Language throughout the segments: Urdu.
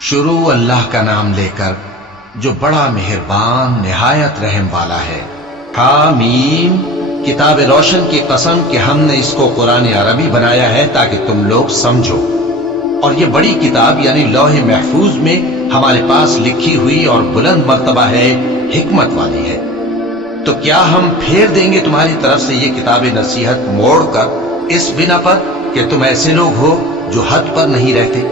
شروع اللہ کا نام لے کر جو بڑا مہربان نہایت رحم والا ہے۔ حامیم، کتاب روشن کی قسم کہ ہم نے اس کو قرآن عربی بنایا ہے تاکہ تم لوگ سمجھو، اور یہ بڑی کتاب یعنی لوح محفوظ میں ہمارے پاس لکھی ہوئی اور بلند مرتبہ ہے، حکمت والی ہے۔ تو کیا ہم پھیر دیں گے تمہاری طرف سے یہ کتاب نصیحت موڑ کر اس بنا پر کہ تم ایسے لوگ ہو جو حد پر نہیں رہتے؟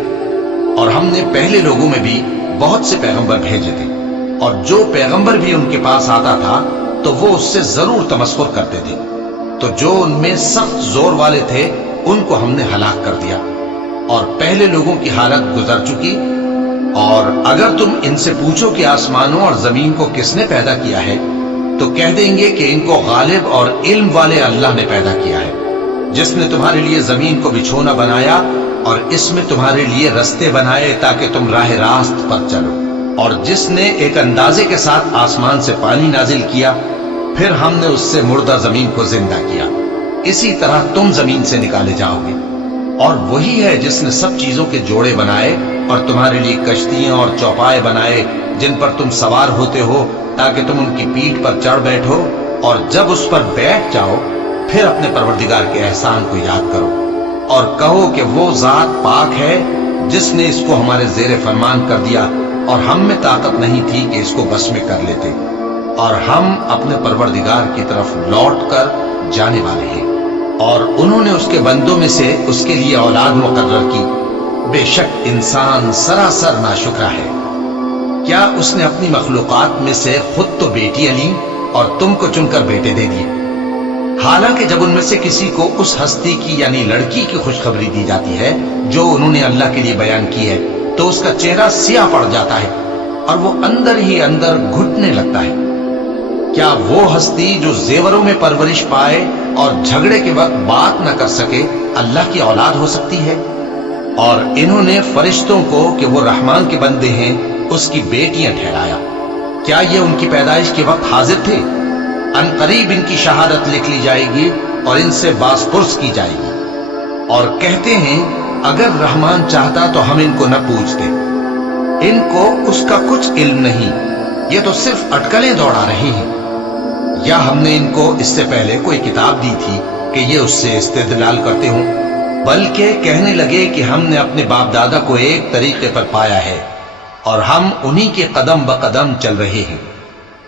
اور ہم نے پہلے لوگوں میں بھی بہت سے پیغمبر بھیجے تھے، اور جو پیغمبر بھی ان کے پاس آتا تھا تو وہ اس سے ضرور تمسخر کرتے تھے، تو جو ان میں سخت زور والے تھے ان کو ہم نے ہلاک کر دیا، اور پہلے لوگوں کی حالت گزر چکی۔ اور اگر تم ان سے پوچھو کہ آسمانوں اور زمین کو کس نے پیدا کیا ہے تو کہہ دیں گے کہ ان کو غالب اور علم والے اللہ نے پیدا کیا ہے، جس نے تمہارے لیے زمین کو بچھونا بنایا اور اس میں تمہارے لیے رستے بنائے تاکہ تم راہ راست پر چلو، اور جس نے ایک اندازے کے ساتھ آسمان سے پانی نازل کیا، پھر ہم نے اس سے مردہ زمین کو زندہ کیا، اسی طرح تم زمین سے نکالے جاؤ گے۔ اور وہی ہے جس نے سب چیزوں کے جوڑے بنائے اور تمہارے لیے کشتیاں اور چوپائے بنائے جن پر تم سوار ہوتے ہو تاکہ تم ان کی پیٹھ پر چڑھ بیٹھو، اور جب اس پر بیٹھ جاؤ پھر اپنے پروردگار کے احسان کو یاد کرو اور کہو کہ وہ ذات پاک ہے جس نے اس کو ہمارے زیر فرمان کر دیا اور ہم میں طاقت نہیں تھی کہ اس کو بس میں کر لیتے، اور ہم اپنے پروردگار کی طرف لوٹ کر جانے والے ہیں۔ اور انہوں نے اس کے بندوں میں سے اس کے لیے اولاد مقرر کی، بے شک انسان سراسر ناشکرا ہے۔ کیا اس نے اپنی مخلوقات میں سے خود تو بیٹیاں لیں اور تم کو چن کر بیٹے دے دیے؟ حالانکہ جب ان میں سے کسی کو اس ہستی کی یعنی لڑکی کی خوشخبری دی جاتی ہے جو انہوں نے اللہ کے لیے بیان کی ہے تو اس کا چہرہ سیاہ پڑ جاتا ہے اور وہ اندر ہی اندر گھٹنے لگتا ہے۔ کیا وہ ہستی جو زیوروں میں پرورش پائے اور جھگڑے کے وقت بات نہ کر سکے اللہ کی اولاد ہو سکتی ہے؟ اور انہوں نے فرشتوں کو کہ وہ رحمان کے بندے ہیں اس کی بیٹیاں ٹھہرایا۔ کیا یہ ان کی پیدائش کے وقت حاضر تھے؟ ان قریب ان کی شہادت لکھ لی جائے گی اور ان سے باز پرس کی جائے گی، اور کہتے ہیں اگر رحمان چاہتا تو ہم ان کو نہ پوچھتے، ان کو اس کا کچھ علم نہیں، یہ تو صرف اٹکلیں دوڑا رہے ہیں۔ یا ہم نے ان کو اس سے پہلے کوئی کتاب دی تھی کہ یہ اس سے استدلال کرتے ہوں؟ بلکہ کہنے لگے کہ ہم نے اپنے باپ دادا کو ایک طریقے پر پایا ہے اور ہم انہی کے قدم بقدم چل رہے ہیں،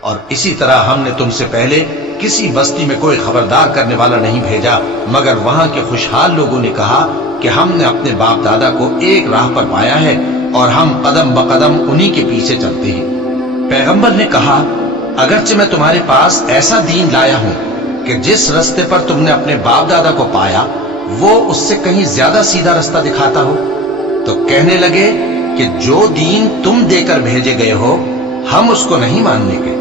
اور اسی طرح ہم نے تم سے پہلے کسی بستی میں کوئی خبردار کرنے والا نہیں بھیجا مگر وہاں کے خوشحال لوگوں نے کہا کہ ہم نے اپنے باپ دادا کو ایک راہ پر پایا ہے اور ہم قدم بقدم انہی کے پیچھے چلتے ہیں۔ پیغمبر نے کہا اگرچہ میں تمہارے پاس ایسا دین لایا ہوں کہ جس رستے پر تم نے اپنے باپ دادا کو پایا وہ اس سے کہیں زیادہ سیدھا رستہ دکھاتا ہو، تو کہنے لگے کہ جو دین تم دے کر بھیجے گئے ہو ہم اس کو نہیں ماننے کے،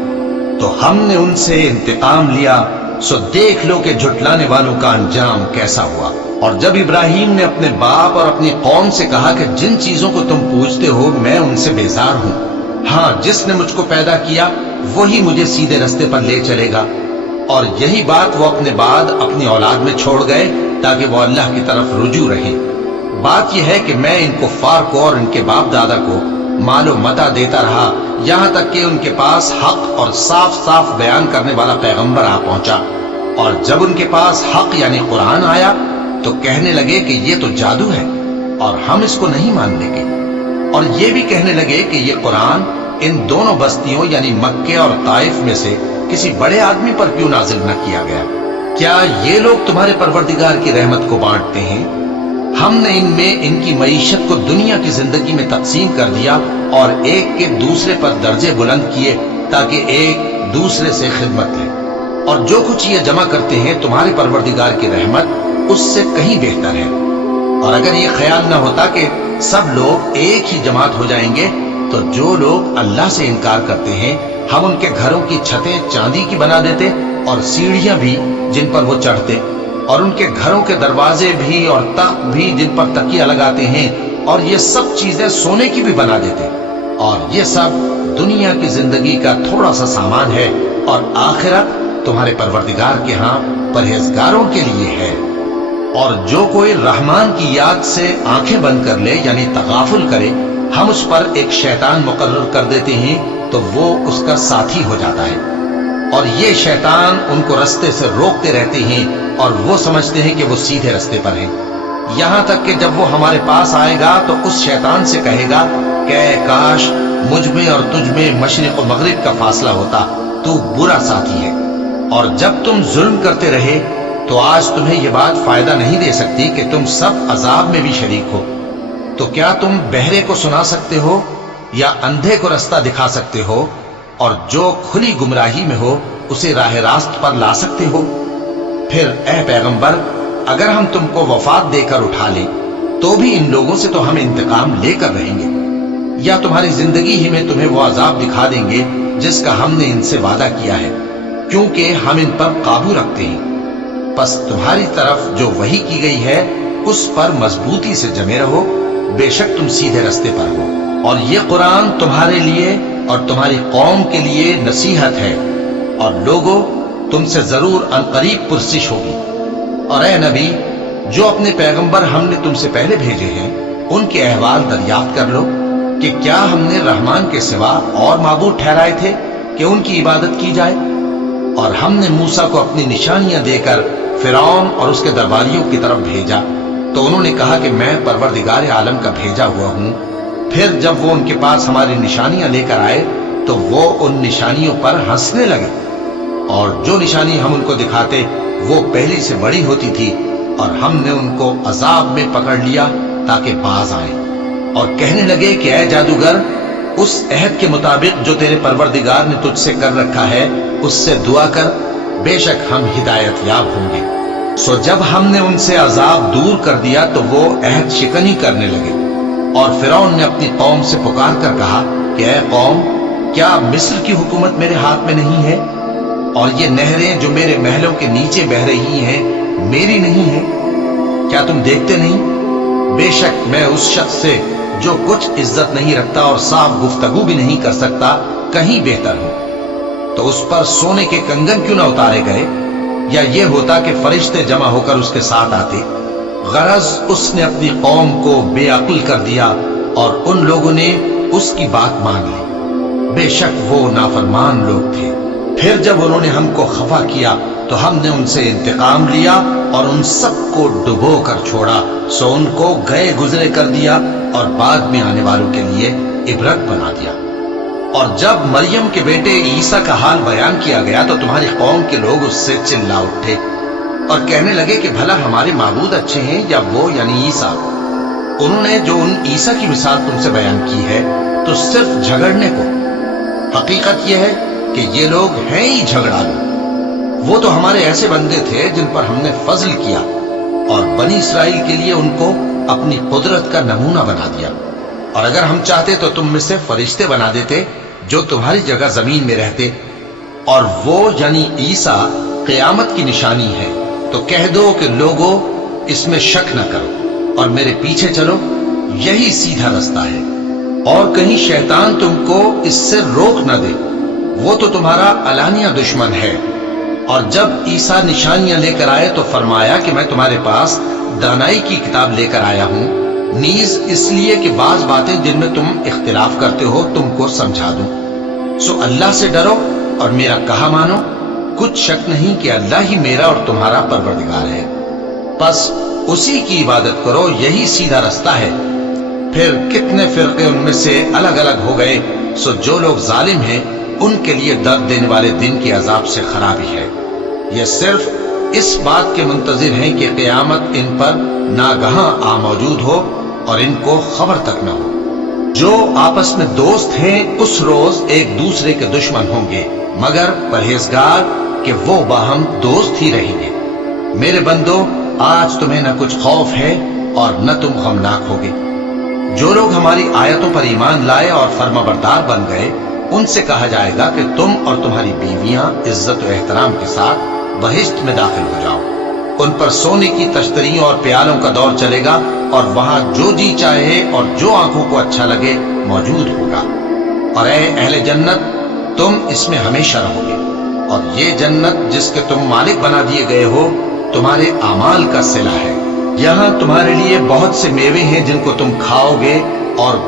تو ہم نے ان سے انتقام لیا، سو دیکھ لو کہ جھٹلانے والوں کا انجام کیسا ہوا۔ اور جب ابراہیم نے اپنے باپ اور اپنی قوم سے کہا کہ جن چیزوں کو تم پوجتے ہو میں ان سے بیزار ہوں، ہاں جس نے مجھ کو پیدا کیا وہی مجھے سیدھے رستے پر لے چلے گا، اور یہی بات وہ اپنے بعد اپنی اولاد میں چھوڑ گئے تاکہ وہ اللہ کی طرف رجوع رہیں۔ بات یہ ہے کہ میں ان کفار کو اور ان کے باپ دادا کو مال و متاع دیتا رہا یہاں تک کہ ان کے پاس حق اور صاف صاف بیان کرنے والا پیغمبر آ پہنچا، اور جب ان کے پاس حق یعنی قرآن آیا تو کہنے لگے کہ یہ تو جادو ہے اور ہم اس کو نہیں ماننے کے، اور یہ بھی کہنے لگے کہ یہ قرآن ان دونوں بستیوں یعنی مکے اور طائف میں سے کسی بڑے آدمی پر کیوں نازل نہ کیا گیا؟ کیا یہ لوگ تمہارے پروردگار کی رحمت کو بانٹتے ہیں؟ ہم نے ان میں ان کی معیشت کو دنیا کی زندگی میں تقسیم کر دیا اور ایک کے دوسرے پر درجے بلند کیے تاکہ ایک دوسرے سے خدمت لے، اور جو کچھ یہ جمع کرتے ہیں تمہارے پروردگار کی رحمت اس سے کہیں بہتر ہے۔ اور اگر یہ خیال نہ ہوتا کہ سب لوگ ایک ہی جماعت ہو جائیں گے تو جو لوگ اللہ سے انکار کرتے ہیں ہم ان کے گھروں کی چھتیں چاندی کی بنا دیتے اور سیڑھیاں بھی جن پر وہ چڑھتے، اور ان کے گھروں کے دروازے بھی اور تخت بھی جن پر تکیہ لگاتے ہیں، اور یہ سب چیزیں سونے کی بھی بنا دیتے، اور یہ سب دنیا کی زندگی کا تھوڑا سا سامان ہے، اور آخرت تمہارے پروردگار کے ہاں پرہیزگاروں کے لیے ہے۔ اور جو کوئی رحمان کی یاد سے آنکھیں بند کر لے یعنی تغافل کرے ہم اس پر ایک شیطان مقرر کر دیتے ہیں تو وہ اس کا ساتھی ہو جاتا ہے، اور یہ شیطان ان کو رستے سے روکتے رہتے ہیں اور وہ سمجھتے ہیں کہ وہ سیدھے رستے پر ہیں، یہاں تک کہ جب وہ ہمارے پاس آئے گا تو اس شیطان سے کہے گا کہ اے کاش مجھ میں اور تجھ میں مشرق و مغرب کا فاصلہ ہوتا، تو برا ساتھی ہے۔ اور جب تم ظلم کرتے رہے تو آج تمہیں یہ بات فائدہ نہیں دے سکتی کہ تم سب عذاب میں بھی شریک ہو۔ تو کیا تم بہرے کو سنا سکتے ہو یا اندھے کو رستہ دکھا سکتے ہو، اور جو کھلی گمراہی میں ہو اسے راہ راست پر لا سکتے ہو؟ پھر اے پیغمبر، اگر ہم تم کو وفات دے کر اٹھا لیں تو بھی ان لوگوں سے تو ہم انتقام لے کر رہیں گے، یا تمہاری زندگی ہی میں تمہیں وہ عذاب دکھا دیں گے جس کا ہم نے ان سے وعدہ کیا ہے، کیونکہ ہم ان پر قابو رکھتے ہیں۔ پس تمہاری طرف جو وحی کی گئی ہے اس پر مضبوطی سے جمے رہو، بے شک تم سیدھے رستے پر ہو، اور یہ قرآن تمہارے لیے اور تمہاری قوم کے لیے نصیحت ہے، اور لوگوں تم سے ضرور عنقریب پرسش ہوگی۔ اور اے نبی، جو اپنے پیغمبر ہم نے تم سے پہلے بھیجے ہیں ان کے احوال دریافت کر لو کہ کیا ہم نے رحمان کے سوا اور معبود ٹھہرائے تھے کہ ان کی عبادت کی جائے؟ اور ہم نے موسیٰ کو اپنی نشانیاں دے کر فرعون اور اس کے درباریوں کی طرف بھیجا تو انہوں نے کہا کہ میں پروردگار عالم کا بھیجا ہوا ہوں۔ پھر جب وہ ان کے پاس ہماری نشانیاں لے کر آئے تو وہ ان نشانیوں پر ہنسنے لگے، اور جو نشانی ہم ان کو دکھاتے وہ پہلی سے بڑی ہوتی تھی، اور ہم نے ان کو عذاب میں پکڑ لیا تاکہ باز آئیں، اور کہنے لگے کہ اے جادوگر، اس عہد کے مطابق جو تیرے پروردگار نے تجھ سے کر رکھا ہے اس سے دعا کر، بے شک ہم ہدایت یاب ہوں گے۔ سو جب ہم نے ان سے عذاب دور کر دیا تو وہ عہد شکنی کرنے لگے، اور فرعون نے اپنی قوم سے پکار کر کہا کہ اے قوم، کیا مصر کی حکومت میرے ہاتھ میں نہیں ہے، اور یہ نہریں جو میرے محلوں کے نیچے بہ رہی ہیں میری نہیں ہیں؟ کیا تم دیکھتے نہیں؟ بے شک میں اس شخص سے جو کچھ عزت نہیں رکھتا اور صاف گفتگو بھی نہیں کر سکتا کہیں بہتر ہوں۔ تو اس پر سونے کے کنگن کیوں نہ اتارے گئے، یا یہ ہوتا کہ فرشتے جمع ہو کر اس کے ساتھ آتے؟ غرض اس نے اپنی قوم کو بے عقل کر دیا اور ان لوگوں نے اس کی بات مان لی، بے شک وہ نافرمان لوگ تھے۔ پھر جب انہوں نے ہم کو خفا کیا تو ہم نے ان سے انتقام لیا اور ان سب کو ڈبو کر چھوڑا، سو ان کو گئے گزرے کر دیا اور بعد میں آنے والوں کے لیے عبرت بنا دیا۔ اور جب مریم کے بیٹے عیسیٰ کا حال بیان کیا گیا تو تمہاری قوم کے لوگ اس سے چلا اٹھے اور کہنے لگے کہ بھلا ہمارے معبود اچھے ہیں یا وہ یعنی عیسیٰ؟ انہوں نے جو ان عیسیٰ کی مثال تم سے بیان کی ہے تو صرف جھگڑنے کو، حقیقت یہ ہے کہ یہ لوگ ہیں ہی جھگڑالو۔ وہ تو ہمارے ایسے بندے تھے جن پر ہم نے فضل کیا، اور بنی اسرائیل کے لیے ان کو اپنی قدرت کا نمونہ بنا دیا، اور اگر ہم چاہتے تو تم میں سے فرشتے بنا دیتے جو تمہاری جگہ زمین میں رہتے، اور وہ یعنی عیسیٰ قیامت کی نشانی ہے۔ تو کہہ دو کہ لوگوں اس میں شک نہ کرو اور میرے پیچھے چلو، یہی سیدھا رستہ ہے، اور کہیں شیطان تم کو اس سے روک نہ دے، وہ تو تمہارا علانیہ دشمن ہے۔ اور جب عیسیٰ نشانیاں لے کر آئے تو فرمایا کہ میں تمہارے پاس دانائی کی کتاب لے کر آیا ہوں، نیز اس لیے کہ بعض باتیں جن میں تم اختلاف کرتے ہو تم کو سمجھا دوں۔ سو اللہ سے ڈرو اور میرا کہا مانو، کچھ شک نہیں کہ اللہ ہی میرا اور تمہارا پروردگار ہے، بس اسی کی عبادت کرو، یہی سیدھا رستہ ہے۔ پھر کتنے فرقے ان میں سے الگ الگ ہو گئے، سو جو لوگ ظالم ہیں ان کے لیے درد دینے والے دن کے عذاب سے خرابی ہے۔ یہ صرف اس بات کے منتظر ہیں کہ قیامت ان پر ناگہاں آ موجود ہو اور ان کو خبر تک نہ ہو۔ جو آپس میں دوست ہیں اس روز ایک دوسرے کے دشمن ہوں گے، مگر پرہیزگار کہ وہ باہم دوست ہی رہیں گے۔ میرے بندو، آج تمہیں نہ کچھ خوف ہے اور نہ تم غمناک ہوگے۔ جو لوگ ہماری آیتوں پر ایمان لائے اور فرما بردار بن گئے ان سے کہا جائے گا کہ تم اور تمہاری بیویاں عزت و احترام کے ساتھ بہشت میں داخل ہو جاؤ۔ ان پر سونے کی تشتریوں اور پیالوں کا دور چلے گا، اور وہاں جو جی چاہے اور جو آنکھوں کو اچھا لگے موجود ہوگا۔ اور اے اہل جنت، تم اس میں ہمیشہ رہو گے، اور یہ جنت جس کے تم مالک بنا دیے گئے ہو تمہارے اعمال کا صلہ ہے۔ یہاں تمہارے لیے بہت سے میوے ہیں جن کو تم کھاؤ گے اور